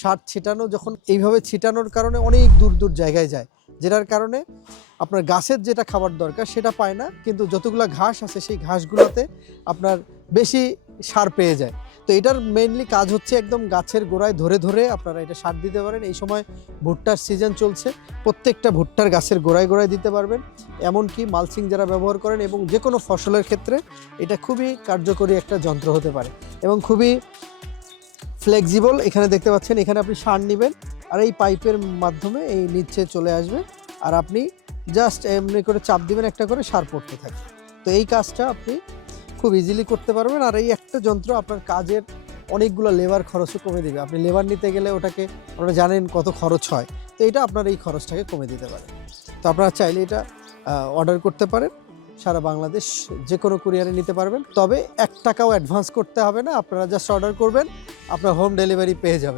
সার ছিটানো যখন এইভাবে ছিটানোর কারণে অনেক দূর দূর জায়গায় যায়, যেটার কারণে আপনার গাছের যেটা খাবার দরকার সেটা পায় না, কিন্তু যতগুলো ঘাস আছে সেই ঘাসগুলোতে আপনার বেশি সার পেয়ে যায়। তো এটার মেইনলি কাজ হচ্ছে একদম গাছের গোড়ায় ধরে ধরে আপনারা এটা সার দিতে পারেন। এই সময় ভুট্টার সিজন চলছে, প্রত্যেকটা ভুট্টার গাছের গোড়ায় গোড়ায় দিতে পারবেন। এমনকি মালচিং যারা ব্যবহার করেন এবং যে কোনো ফসলের ক্ষেত্রে এটা খুবই কার্যকরী একটা যন্ত্র হতে পারে এবং খুবই ফ্লেক্সিবল। এখানে দেখতে পাচ্ছেন, এখানে আপনি সার নেবেন আর এই পাইপের মাধ্যমে এই নিচে চলে আসবে, আর আপনি জাস্ট এমনি করে চাপ দিবেন, একটা করে সার পড়তে থাকে। তো এই কাজটা আপনি খুব ইজিলি করতে পারবেন। আর এই একটা যন্ত্র আপনার কাজের অনেকগুলো লেবার খরচও কমে দিবে। আপনি লেবার নিতে গেলে ওটাকে আপনারা জানেন কত খরচ হয়, তো এটা আপনার এই খরচটাকে কমে দিতে পারে। তো আপনারা চাইলে এটা অর্ডার করতে পারেন, সারা বাংলাদেশ যে কোনো কুরিয়ারে নিতে পারবেন। তবে 1 টাকাও অ্যাডভান্স করতে হবে না, আপনারা জাস্ট অর্ডার করবেন, আপনার হোম ডেলিভারি পেয়ে যাবেন।